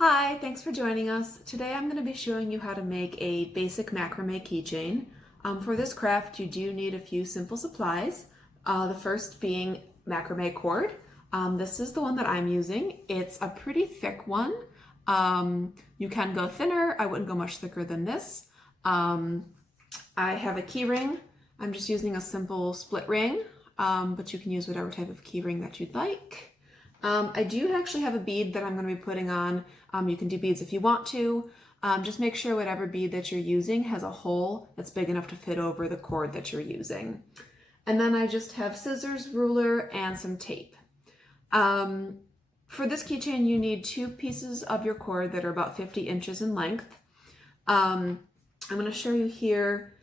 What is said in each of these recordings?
Hi, thanks for joining us. Today I'm going to be showing you how to make a basic macrame keychain. For this craft you do need a few simple supplies. The first being macrame cord. This is the one that I'm using. It's a pretty thick one. You can go thinner. I wouldn't go much thicker than this. I have a key ring. I'm just using a simple split ring, but you can use whatever type of key ring that you'd like. I do actually have a bead that I'm going to be putting on. You can do beads if you want to. Just make sure whatever bead that you're using has a hole that's big enough to fit over the cord that you're using. And then I just have scissors, ruler, and some tape. For this keychain, you need 2 pieces of your cord that are about 50 inches in length. I'm going to show you here,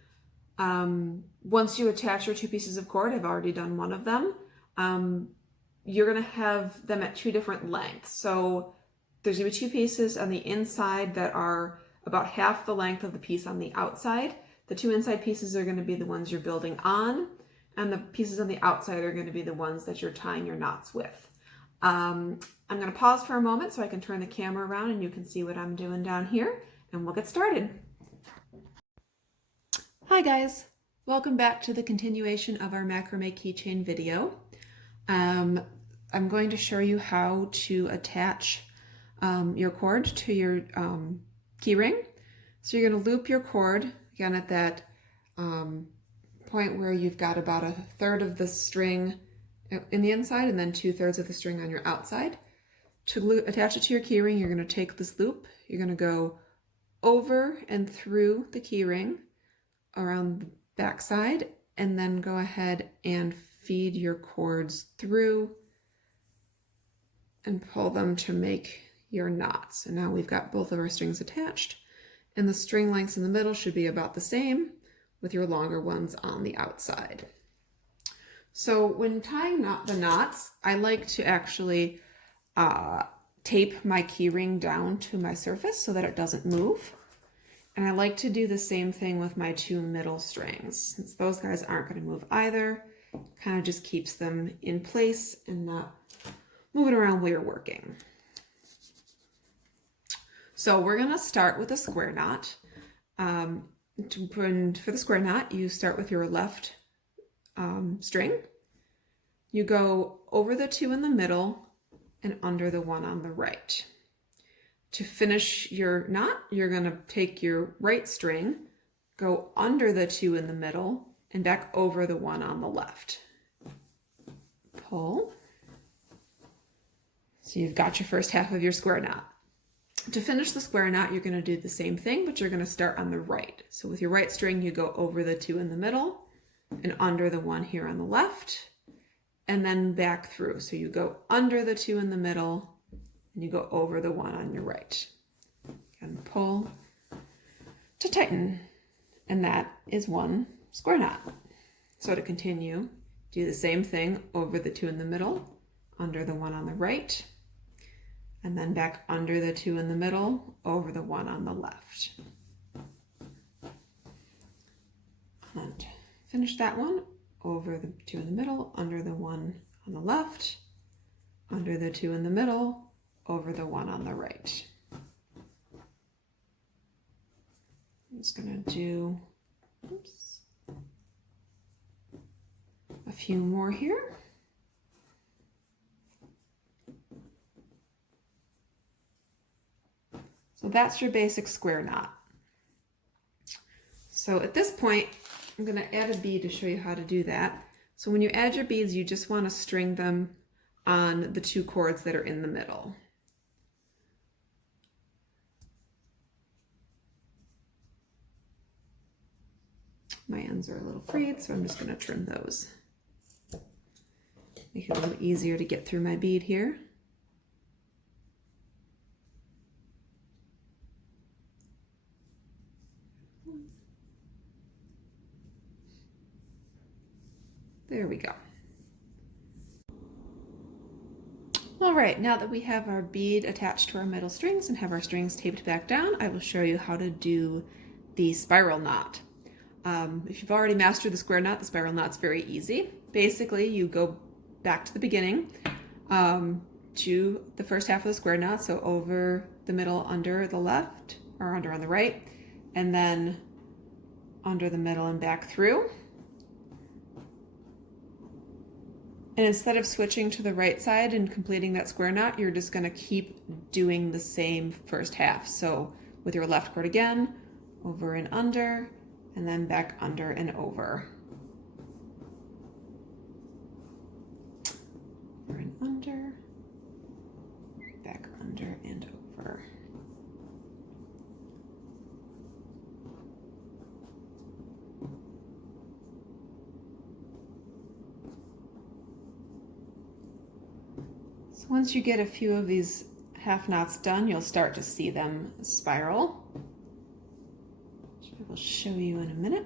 once you attach your 2 pieces of cord, I've already done one of them. You're going to have them at 2 different lengths. So there's going to be 2 pieces on the inside that are about half the length of the piece on the outside. The 2 inside pieces are going to be the ones you're building on, and the pieces on the outside are going to be the ones that you're tying your knots with. I'm going to pause for a moment so I can turn the camera around and you can see what I'm doing down here, and we'll get started. Hi guys, welcome back to the continuation of our macrame keychain video. I'm going to show you how to attach your cord to your key ring. So you're going to loop your cord again at that point where you've got about 1/3 of the string in the inside and then 2/3 of the string on your outside. To attach it to your key ring, you're going to take this loop, you're going to go over and through the key ring around the back side, and then go ahead and feed your cords through and pull them to make your knots. And now we've got both of our strings attached, and the string lengths in the middle should be about the same with your longer ones on the outside. So when tying the knots, I like to actually tape my key ring down to my surface so that it doesn't move. And I like to do the same thing with my 2 middle strings. Since those guys aren't going to move either, kind of just keeps them in place and not moving around while you're working. So we're going to start with a square knot. For the square knot, you start with your left string. You go over the 2 in the middle and under the 1 on the right. To finish your knot, you're going to take your right string, go under the 2 in the middle, and back over the 1 on the left. Pull. So you've got your first half of your square knot. To finish the square knot, you're going to do the same thing, but you're going to start on the right. So with your right string, you go over the 2 in the middle and under the 1 here on the left, and then back through. So you go under the 2 in the middle and you go over the 1 on your right. And pull to tighten. And that is 1 square knot. So to continue, do the same thing over the 2 in the middle, under the 1 on the right, and then back under the 2 in the middle, over the 1 on the left. And finish that one, over the 2 in the middle, under the 1 on the left, under the 2 in the middle, over the 1 on the right. I'm just going to do a few more here. So that's your basic square knot. So at this point, I'm going to add a bead to show you how to do that. So when you add your beads, you just want to string them on the 2 cords that are in the middle. My ends are a little frayed, so I'm just going to trim those. Make it a little easier to get through my bead here. There we go. All right, now that we have our bead attached to our middle strings and have our strings taped back down, I will show you how to do the spiral knot. If you've already mastered the square knot, the spiral knot's very easy. Basically, you go back to the beginning, to the first half of the square knot, so over the middle, under the left, or under on the right, and then under the middle and back through. And instead of switching to the right side and completing that square knot, you're just going to keep doing the same first half. So with your left cord again, over and under, and then back under and over. Over and under, back under and over. So once you get a few of these half knots done, you'll start to see them spiral, which I will show you in a minute.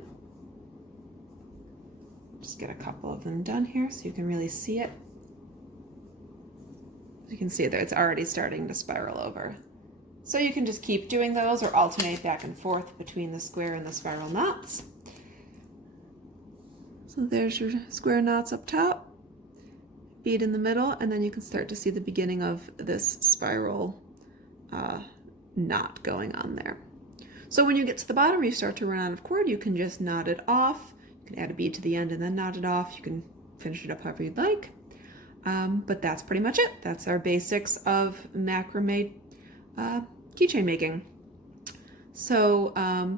Just get a couple of them done here so you can really see it. You can see that it's already starting to spiral over. So you can just keep doing those or alternate back and forth between the square and the spiral knots. So there's your square knots up top, bead in the middle, and then you can start to see the beginning of this spiral knot going on there. So when you get to the bottom, you start to run out of cord, you can just knot it off. You can add a bead to the end and then knot it off. You can finish it up however you'd like. But that's pretty much it. That's our basics of macrame keychain making. So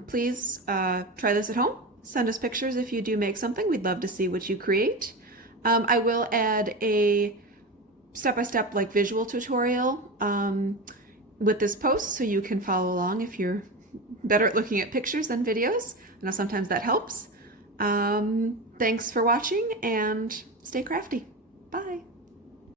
please try this at home. Send us pictures if you do make something. We'd love to see what you create. I will add a step-by-step like visual tutorial with this post so you can follow along if you're better at looking at pictures than videos. I know sometimes that helps. Thanks for watching and stay crafty.